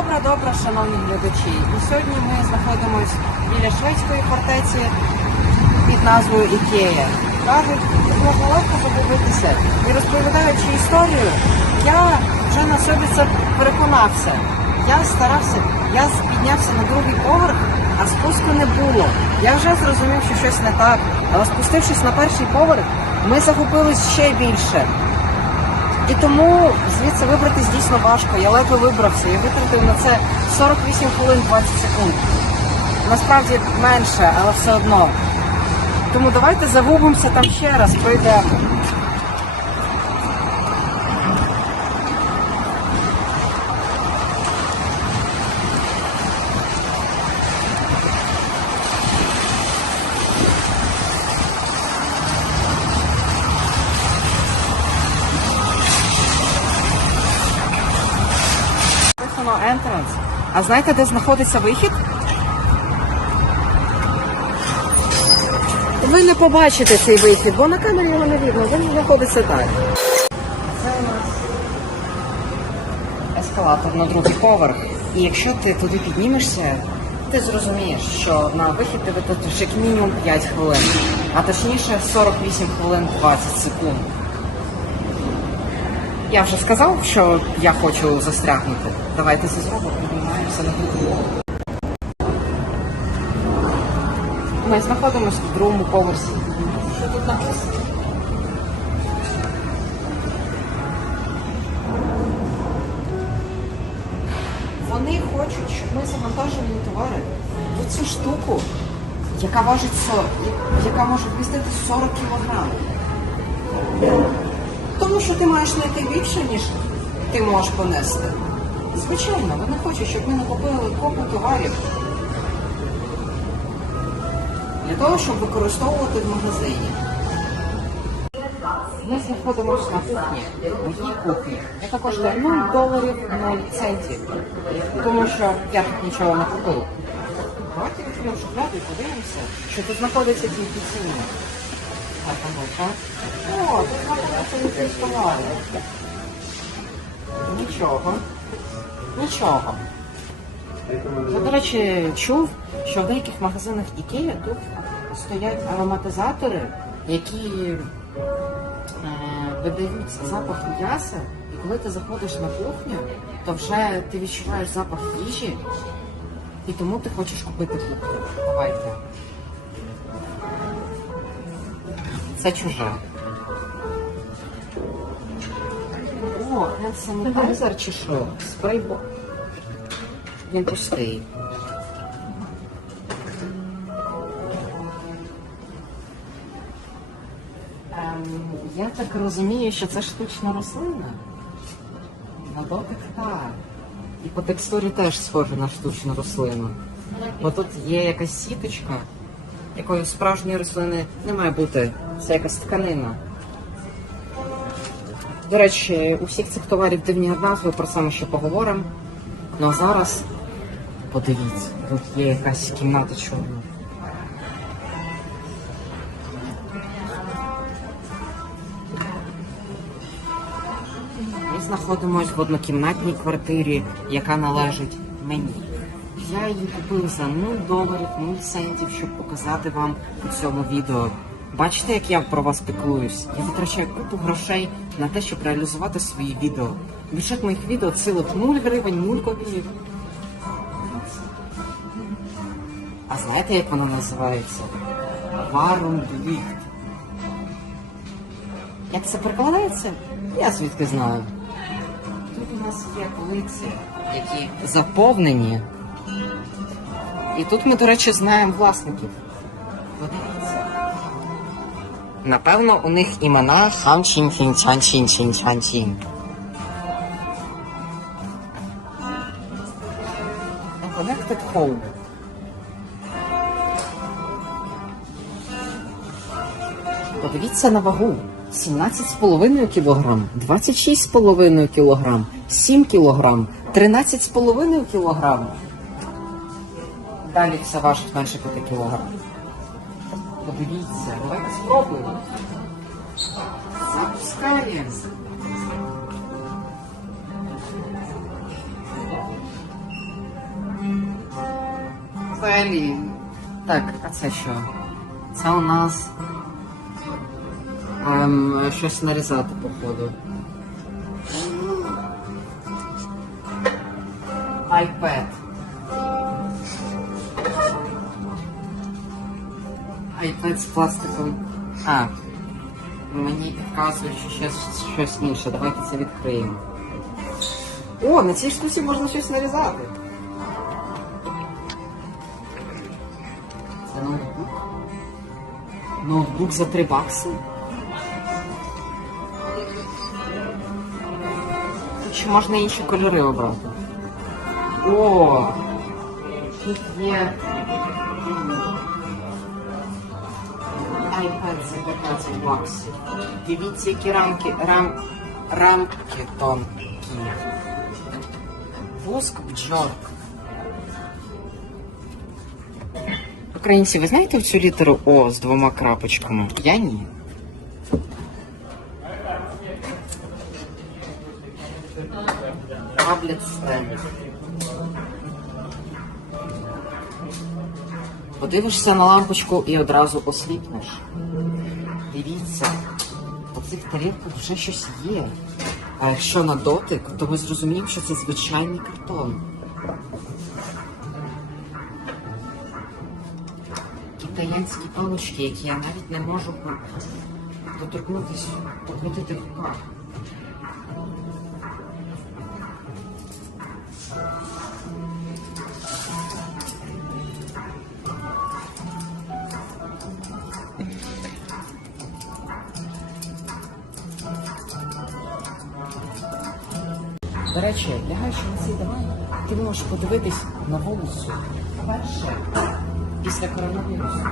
Добре-добре, шановні глядачі. І сьогодні ми знаходимося біля шведської фортеці під назвою Ікея. Кажуть, можна легко загубитися. І розповідаючи історію, я вже на собі це переконався. Я старався, я піднявся на другий поверх, а спуску не було. Я вже зрозумів, що щось не так. Але спустившись на перший поверх, ми загубились ще більше. І тому звідси вибратись дійсно важко. Я ледве вибрався. Я витратив на це 48 хвилин 20 секунд. Насправді менше, але все одно. Тому давайте загубимося там ще раз, пройдемо. Написано entrance. А знаєте, де знаходиться вихід? Ви не побачите цей вихід, бо на камері його не видно. Він знаходиться так. Це у нас ескалатор на другий поверх. І якщо ти туди піднімешся, ти зрозумієш, що на вихід тебе тут вже як мінімум 5 хвилин, а точніше 48 хвилин 20 секунд. Я вже сказав, що я хочу застрягнути. Давайте це зробимо, піднімаємося на другий. Ми знаходимося в другому поверсі. Що тут написано? Вони хочуть, щоб ми завантажили товари в цю штуку, яка важить 40, яка може вмістити 40 кілограмів. Що ти маєш знайти більше, ніж ти можеш понести. Звичайно, вони хочуть, щоб ми накопили купу товарів для того, щоб використовувати в магазині. Ми знаходимося на кухні, моїй кухні, яка коштує 0 доларів 0 центів, тому що я тут нічого не купив. Давайте відкриємо шухляду і подивимося, що тут знаходиться тільки ціни. Нічого. Нічого. Я, до речі, чув, що в деяких магазинах Ікея тут стоять ароматизатори, які е, видають запах м'яса, і коли ти заходиш на кухню, то вже ти відчуваєш запах їжі, і тому ти хочеш купити кухню. Давайте. Це чуже. О, hand sanitizer чи що? Спрейбо. Він пустий. Ем, я так розумію, що це штучна рослина. На дотик так. І по текстурі теж схоже на штучну рослину. Бо тут є якась сіточка, якої справжньої рослини не має бути. Це якась тканина. До речі, у всіх цих товарів дивні назви, про це ми ще поговоримо. Ну а зараз подивіться, тут є якась кімната чорна. Ми знаходимося в однокімнатній квартирі, яка належить мені. Я її купив за 0 доларів, 0 центів, щоб показати вам у цьому відео. Бачите, як я про вас піклуюсь? Я витрачаю купу грошей на те, щоб реалізувати свої відео. Бюджет моїх відео цілих 0 гривень, 0 копійок. А знаєте, як воно називається? Варумбліхт. Як це перекладається? Я звідки знаю. Тут у нас є полиці, які заповнені. І тут ми, до речі, знаємо власників. Напевно, у них імена Хан Чин Чин Чан Чин Чин Чан Чин. Connected Home. Подивіться на вагу. 17,5 кг, 26,5 кг, 7 кг, 13,5 кг. Далі все важить менше 5 кг. Подивіться, давайте спробуємо. Запускаємо. взагалі. Так, а це що? Це у нас ем, щось нарізати, походу. iPad. iPad з пластиком. А, мені підказують, що ще щось інше. Давайте це відкриємо. О, на цій штуці можна щось нарізати. Це ноутбук. Ноутбук за 3 бакси. Ще можна інші кольори обрати. О! Тут є за 15 баксів. Дивіться, які рамки, рам, рамки тонкі. Воск бджорк. Українці, ви знаєте цю літеру О з двома крапочками? Я ні. Таблет стенд. Подивишся на лампочку і одразу осліпнеш. Дивіться, по цих тарілках вже щось є. А якщо на дотик, то ми зрозуміємо, що це звичайний картон. Китаянські палички, які я навіть не можу доторкнутися, покрутити в руках. Речі, лягаючи на ти можеш подивитись на вулицю перше після коронавірусу.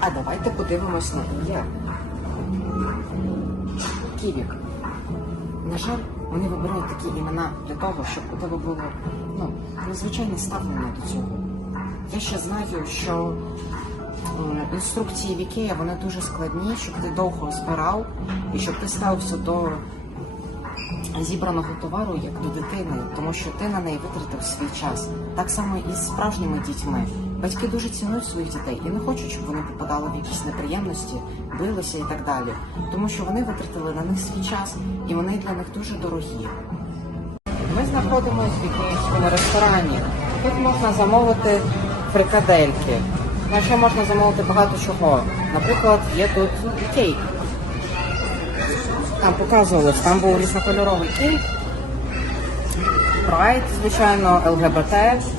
А давайте подивимось на ім'я. Ківік. На жаль, вони вибирають такі імена для того, щоб у тебе було ну, незвичайне ставлення до цього. Я ще знаю, що Інструкції в Ікея вони дуже складні, щоб ти довго збирав і щоб ти ставився до зібраного товару як до дитини, тому що ти на неї витратив свій час. Так само і з справжніми дітьми. Батьки дуже цінують своїх дітей і не хочуть, щоб вони попадали в якісь неприємності, билися і так далі. Тому що вони витратили на них свій час і вони для них дуже дорогі. Ми знаходимося в ікеївському ресторані. Тут можна замовити фрикадельки. А ще можна замовити багато чого. Наприклад, є тут кейк. Там показували, там був різнокольоровий кейк. Прайд, звичайно, ЛГБТ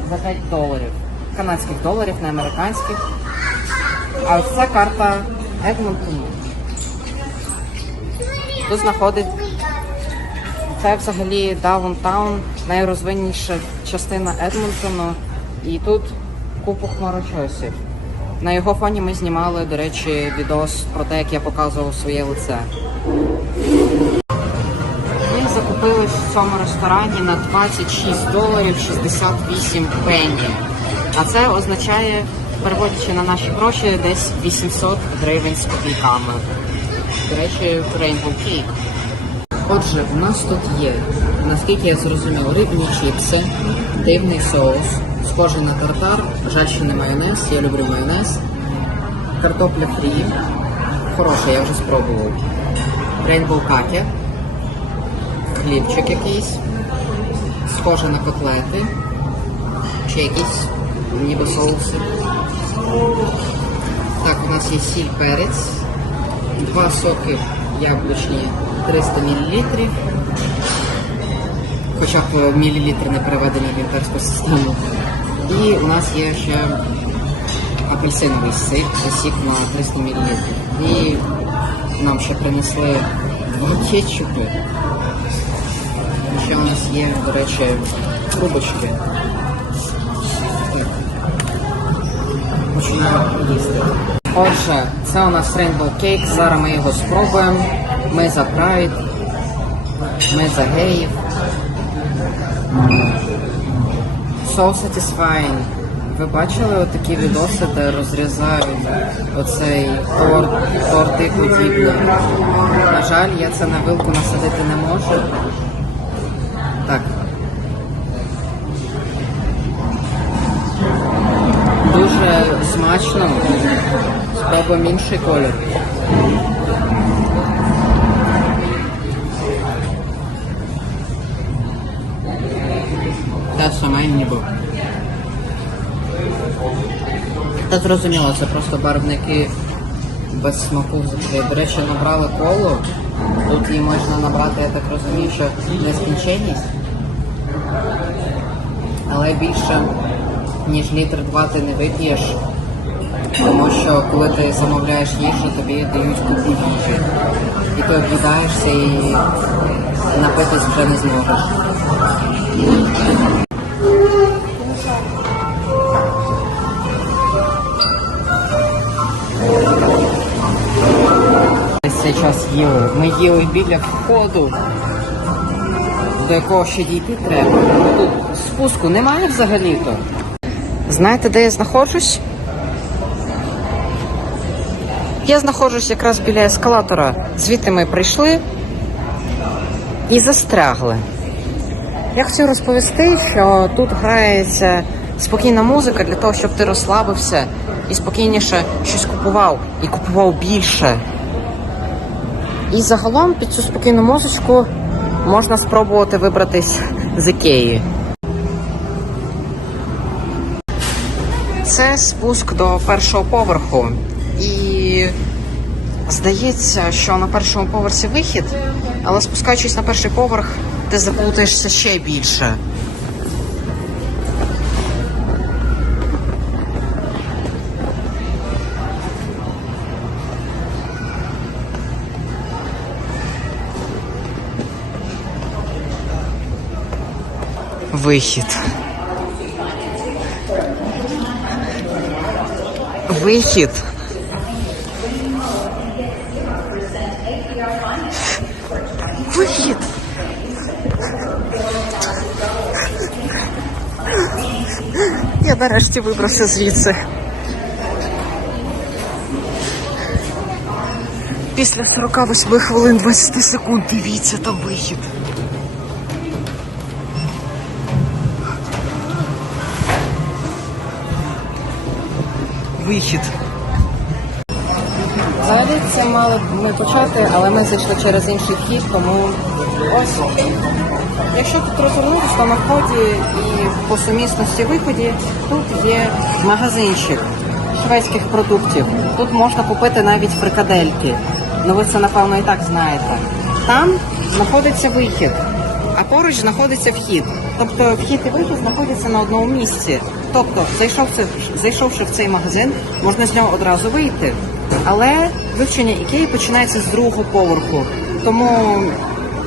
за 5 доларів. Канадських доларів, не американських. А ця карта Едмонтону. Тут знаходить це взагалі даунтаун, найрозвинніша частина Едмонтону. І тут купу хмарочосів. На його фоні ми знімали, до речі, відос про те, як я показував своє лице. Ми закупились в цьому ресторані на 26 доларів 68 пенні. А це означає, переводячи на наші гроші, десь 800 гривень з копійками. До речі, Rainbow Cake. Отже, у нас тут є, наскільки я зрозумів, рибні чіпси, дивний соус, схожий на тартар, жаль, майонез, я люблю майонез, картопля фрі, хороша, я вже спробував. Рейнбоу какі, хлібчик якийсь, схоже на котлети, чи якісь ніби соуси. Так, у нас є сіль перець, два соки яблучні 300 мл. Хоча б мілілітр не переведені в імперську систему. І у нас є ще апельсиновий сік на 300 мл. І нам ще принесли два кетчупи. Ще у нас є, до речі, трубочки. Отже, це у нас Rainbow Cake, зараз ми його спробуємо. Ми за Pride, ми за геїв. So satisfying. Ви бачили от такі відоси, де розрізають оцей торт, торти подібні? На жаль, я це на вилку насадити не можу. Так. Дуже смачно. Спробуємо інший колір. Те саме ніби. Та зрозуміло, це просто барвники без смаку завжди. До речі, набрали колу. Тут її можна набрати, я так розумію, що нескінченність. Але більше, ніж літр два ти не вип'єш. Тому що коли ти замовляєш їжу, тобі дають купу їжі. І ти об'їдаєшся і напитись вже не зможеш. Їли. Ми їли біля входу, до якого ще дійти треба. Тут спуску немає взагалі-то. Знаєте, де я знаходжусь? Я знаходжусь якраз біля ескалатора. Звідти ми прийшли і застрягли. Я хотів розповісти, що тут грається спокійна музика для того, щоб ти розслабився і спокійніше щось купував, і купував більше. І загалом під цю спокійну музичку можна спробувати вибратись з Ікеї. Це спуск до першого поверху. І здається, що на першому поверсі вихід, але спускаючись на перший поверх, ти заплутаєшся ще більше. Вихід. Вихід. Вихід. Я нарешті вибрався звідси. Після 48 хвилин 20 секунд дивіться там вихід. Вихід. Взагалі це мали б ми почати, але ми зайшли через інший вхід, тому ось. Якщо тут розвернутися, то на вході і по сумісності виході тут є магазинчик шведських продуктів. Тут можна купити навіть фрикадельки. Ну ви це напевно і так знаєте. Там знаходиться вихід, а поруч знаходиться вхід. Тобто вхід і вихід знаходяться на одному місці. Тобто, зайшовши, зайшовши в цей магазин, можна з нього одразу вийти. Але вивчення ікеї починається з другого поверху. Тому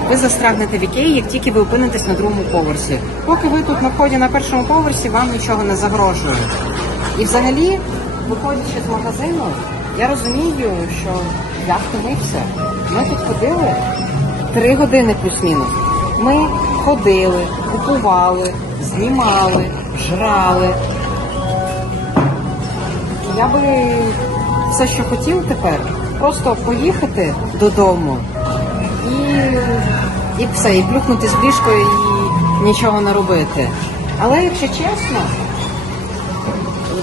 ви застрягнете в ікеї, як тільки ви опинитесь на другому поверсі. Поки ви тут на вході на першому поверсі, вам нічого не загрожує. І взагалі, виходячи з магазину, я розумію, що я втомився. Ми тут ходили три години плюс-мінус. Ми ходили, купували, знімали, жрали. Я би все, що хотів тепер, просто поїхати додому і, і все, і плюхнути з ліжкою і нічого не робити. Але якщо чесно,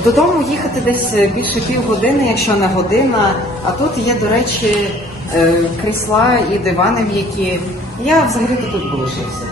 додому їхати десь більше півгодини, якщо не година. А тут є, до речі, е, крісла і дивани, в які я взагалі тут залишився.